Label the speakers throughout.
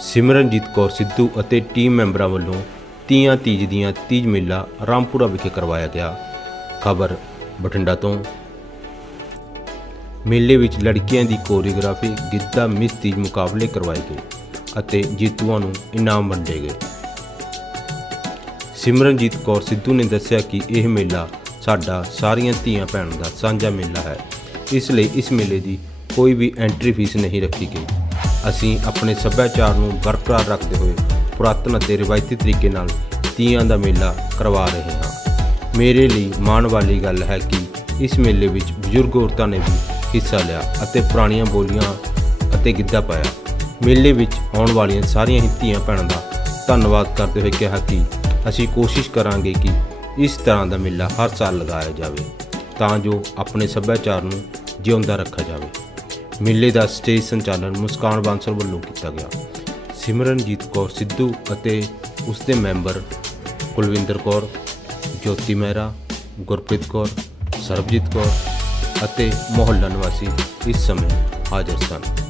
Speaker 1: ਸਿਮਰਨਜੀਤ ਕੌਰ ਸਿੱਧੂ ਅਤੇ ਟੀਮ ਮੈਂਬਰਾਂ ਵੱਲੋਂ ਤੀਆਂ ਤੀਜ ਦੀਆਂ ਤੀਜ ਮੇਲਾ ਰਾਮਪੁਰਾ ਵਿਖੇ ਕਰਵਾਇਆ ਗਿਆ। ਖਬਰ ਬਠਿੰਡਾ ਤੋਂ। ਮੇਲੇ ਵਿੱਚ ਲੜਕੀਆਂ ਦੀ ਕੋਰੀਓਗ੍ਰਾਫੀ ਗਿੱਧਾ, ਮਿਸ ਤੀਜ ਮੁਕਾਬਲੇ ਕਰਵਾਏ ਗਏ ਅਤੇ ਜੇਤੂਆਂ ਨੂੰ ਇਨਾਮ ਵੰਡੇ ਗਏ। ਸਿਮਰਨਜੀਤ ਕੌਰ ਸਿੱਧੂ ਨੇ ਦੱਸਿਆ ਕਿ ਇਹ ਮੇਲਾ ਸਾਡਾ ਸਾਰੀਆਂ ਧੀਆਂ ਭੈਣਾਂ ਦਾ ਸਾਂਝਾ ਮੇਲਾ ਹੈ। ਇਸ ਲਈ ਇਸ ਮੇਲੇ ਦੀ ਕੋਈ ਵੀ ਐਂਟਰੀ ਫੀਸ ਨਹੀਂ ਰੱਖੀ ਗਈ। ਅਸੀਂ ਆਪਣੇ ਸੱਭਿਆਚਾਰ ਨੂੰ ਬਰਕਰਾਰ ਰੱਖਦੇ ਹੋਏ ਪੁਰਾਤਨ ਅਤੇ ਰਿਵਾਇਤੀ ਤਰੀਕੇ ਨਾਲ ਤੀਆਂ ਦਾ ਮੇਲਾ ਕਰਵਾ ਰਹੇ ਹਾਂ। ਮੇਰੇ ਲਈ ਮਾਣ ਵਾਲੀ ਗੱਲ ਹੈ ਕਿ ਇਸ ਮੇਲੇ ਵਿੱਚ ਬਜ਼ੁਰਗ ਔਰਤਾਂ ਨੇ ਵੀ ਹਿੱਸਾ ਲਿਆ ਅਤੇ ਪੁਰਾਣੀਆਂ ਬੋਲੀਆਂ ਅਤੇ ਗਿੱਧਾ ਪਾਇਆ। ਮੇਲੇ ਵਿੱਚ ਆਉਣ ਵਾਲੀਆਂ ਸਾਰੀਆਂ ਹੀ ਧੀਆਂ ਭੈਣਾਂ ਦਾ ਧੰਨਵਾਦ ਕਰਦੇ ਹੋਏ ਕਿਹਾ ਕਿ ਅਸੀਂ ਕੋਸ਼ਿਸ਼ ਕਰਾਂਗੇ ਕਿ ਇਸ ਤਰ੍ਹਾਂ ਦਾ ਮੇਲਾ ਹਰ ਸਾਲ ਲਗਾਇਆ ਜਾਵੇ, ਤਾਂ ਜੋ ਆਪਣੇ ਸੱਭਿਆਚਾਰ ਨੂੰ ਜਿਉਂਦਾ ਰੱਖਿਆ ਜਾਵੇ। ਮੇਲੇ ਦਾ ਸਟੇਜ ਸੰਚਾਲਨ ਮੁਸਕਾਨ ਬਾਂਸਲ ਵੱਲੋਂ ਕੀਤਾ ਗਿਆ। ਸਿਮਰਨਜੀਤ ਕੌਰ ਸਿੱਧੂ ਅਤੇ ਉਸ ਦੇ ਮੈਂਬਰ ਕੁਲਵਿੰਦਰ ਕੌਰ, ਜੋਤੀ ਮਹਿਰਾ, ਗੁਰਪ੍ਰੀਤ ਕੌਰ, ਸਰਬਜੀਤ ਕੌਰ ਅਤੇ ਮੁਹੱਲਾ ਨਿਵਾਸੀ ਇਸ ਸਮੇਂ ਹਾਜ਼ਰ ਸਨ।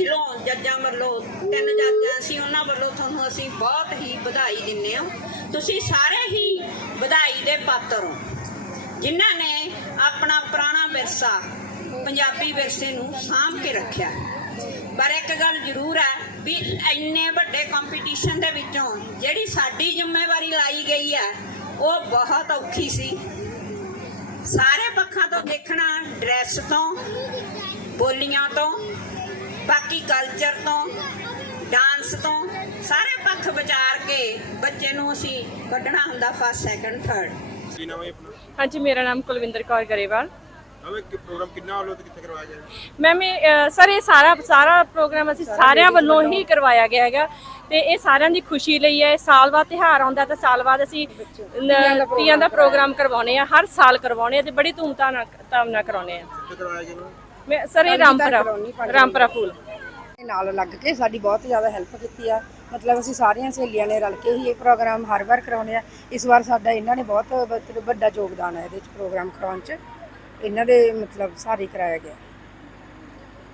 Speaker 2: ਜ਼ਿਲ੍ਹੋਂ ਜੱਜਾਂ ਵੱਲੋਂ ਤਿੰਨ ਜੱਜਾਂ ਸੀ ਉਹਨਾਂ ਵੱਲੋਂ ਤੁਹਾਨੂੰ ਅਸੀਂ ਬਹੁਤ ਹੀ ਵਧਾਈ ਦਿੰਨੇ ਹਾਂ। ਤੁਸੀਂ ਸਾਰੇ ਹੀ ਵਧਾਈ ਦੇ ਪਾਤਰ ਹੋ। ਜਿਨ੍ਹਾਂ ਨੇ ਆਪਣਾ ਪੁਰਾਣਾ ਵਿਰਸਾ ਪੰਜਾਬੀ ਵਿਰਸੇ ਨੂੰ ਸਾਂਭ ਕੇ ਰੱਖਿਆ ਪਰ ਇੱਕ ਗੱਲ ਜ਼ਰੂਰ ਹੈ ਵੀ ਇੰਨੇ ਵੱਡੇ ਕੰਪੀਟੀਸ਼ਨ ਦੇ ਵਿੱਚੋਂ ਜਿਹੜੀ ਸਾਡੀ ਜ਼ਿੰਮੇਵਾਰੀ ਲਾਈ ਗਈ ਹੈ, ਉਹ ਬਹੁਤ ਔਖੀ ਸੀ। ਸਾਰੇ ਪੱਖਾਂ ਤੋਂ ਦੇਖਣਾ, ਡਰੈਸ ਤੋਂ, ਬੋਲੀਆਂ ਤੋਂ ਬਾਕੀ ਕਲਚਰ ਤੋਂ ਡਾਂਸ ਤੋਂ ਸਾਰੇ ਪੱਖ ਵਿਚਾਰ ਕੇ ਬੱਚੇ ਨੂੰ ਅਸੀਂ ਕੱਢਣਾ ਹੁੰਦਾ ਫਸਟ ਸੈਕੰਡ ਥਰਡ
Speaker 3: ਕੀ ਨਾਮ ਹੈ ਆਪਣਾ?
Speaker 4: ਹਾਂਜੀ ਮੇਰਾ ਨਾਮ ਕੁਲਵਿੰਦਰ ਕੌਰ ਗਰੇਵਾਲ।
Speaker 3: ਹਵੇ ਕਿ ਪ੍ਰੋਗਰਾਮ ਕਿੰਨਾ ਵੱਲੋਂ ਤੇ ਕਿੱਥੇ ਕਰਵਾਇਆ ਗਿਆ?
Speaker 4: ਮੈਮ ਇਹ ਅ, ਸਰ ਇਹ ਸਾਰਾ ਸਾਰਾ ਪ੍ਰੋਗਰਾਮ ਅਸੀਂ ਸਾਰਿਆਂ ਵੱਲੋਂ ਹੀ ਕਰਵਾਇਆ ਗਿਆ ਹੈਗਾ ਤੇ ਇਹ ਸਾਰਿਆਂ ਦੀ ਖੁਸ਼ੀ ਲਈ ਹੈ। ਸਾਲ ਬਾਅਦ ਤਿਹਾਰ ਆਉਂਦਾ ਤਾਂ ਸਾਲ ਬਾਅਦ ਅਸੀਂ ਨ- ਤੀਆਂ ਦਾ ਪ੍ਰੋਗਰਾਮ। ਕਰਵਾਉਨੇ ਆ ਹਰ ਸਾਲ ਕਰਵਾਉਨੇ ਆ ਤੇ ਬੜੀ ਧੂਮਧਾਮ ਨਾਲ ਧਾਮ ਨਾਲ ਕਰਾਉਨੇ ਆ
Speaker 3: ਕਿੱਥੇ ਕਰਵਾਇਆ ਗਿਆ ਇਹਨੂੰ?
Speaker 4: ਮੈਂ ਸਰ ਇਹ ਰਾਮਪੁਰਾ ਰਾਮਪੁਰਾ ਫੂਲ।
Speaker 5: ਦੇ ਨਾਲ ਲੱਗ ਕੇ ਸਾਡੀ ਬਹੁਤ ਜ਼ਿਆਦਾ ਹੈਲਪ ਕੀਤੀ ਆ। ਮਤਲਬ ਅਸੀਂ ਸਾਰੀਆਂ ਸਹੇਲੀਆਂ ਨੇ ਰਲ ਕੇ ਹੀ ਇਹ ਪ੍ਰੋਗਰਾਮ ਹਰ ਵਾਰ ਕਰਾਉਂਦੇ ਆ। ਇਸ ਵਾਰ ਸਾਡਾ ਇਹਨਾਂ ਨੇ ਬਹੁਤ ਵੱਡਾ ਯੋਗਦਾਨ ਹੈ ਇਹਦੇ ਵਿੱਚ ਪ੍ਰੋਗਰਾਮ ਕਰਾਉਣ 'ਚ। ਇਹਨਾਂ ਦੇ ਮਤਲਬ ਸਾਰੇ ਕਰਾਇਆ ਗਿਆ।